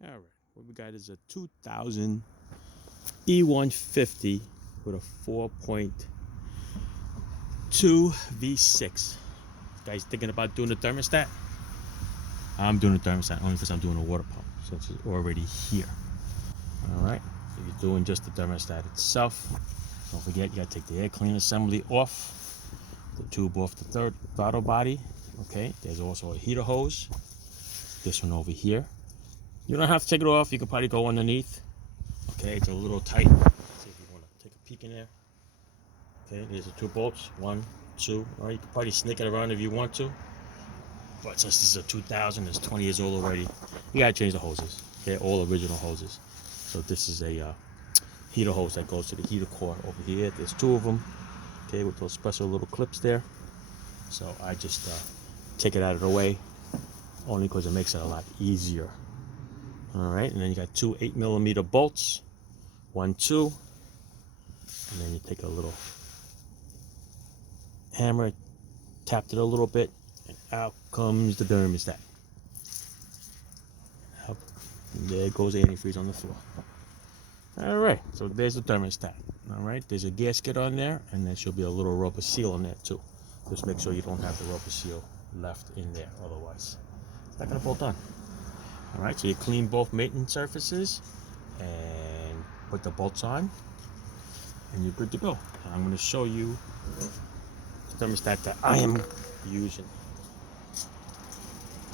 All right, what we got is a 2000 E150 with a 4.2 V6. Guys thinking about doing the thermostat? I'm doing the thermostat only because I'm doing a water pump, so it's already here. All right, if you're doing just the thermostat itself, don't forget you gotta take the air cleaner assembly off, the tube off the third throttle body. Okay, there's also a heater hose. This one over here. You don't have to take it off. You can probably go underneath. Okay, it's a little tight. See if you want to take a peek in there. Okay, there's the 2 bolts. 1, 2. All right, you can probably snake it around if you want to. But since this is a 2000, it's 20 years old already, you gotta change the hoses. Okay, all original hoses. So this is a heater hose that goes to the heater core over here. There's 2 of them. Okay, with those special little clips there. So I just take it out of the way, only because it makes it a lot easier. All right, and then you got 2 8mm bolts. 1, 2. And then you take a little hammer, tapped it a little bit, and out comes the thermostat. Up, and there goes the antifreeze on the floor. All right, so there's the thermostat. All right, there's a gasket on there, and there should be a little rubber seal on there too. Just make sure you don't have the rubber seal left in there, otherwise it's not gonna bolt on. All right, so you clean both maintenance surfaces and put the bolts on, and you're good to go. And I'm going to show you the thermostat that I am using.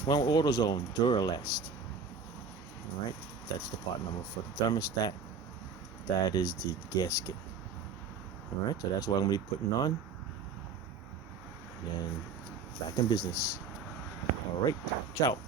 Well, AutoZone Duralast. All right, that's the part number for the thermostat. That is the gasket. All right, so that's what I'm going to be putting on. And back in business. All right, ciao.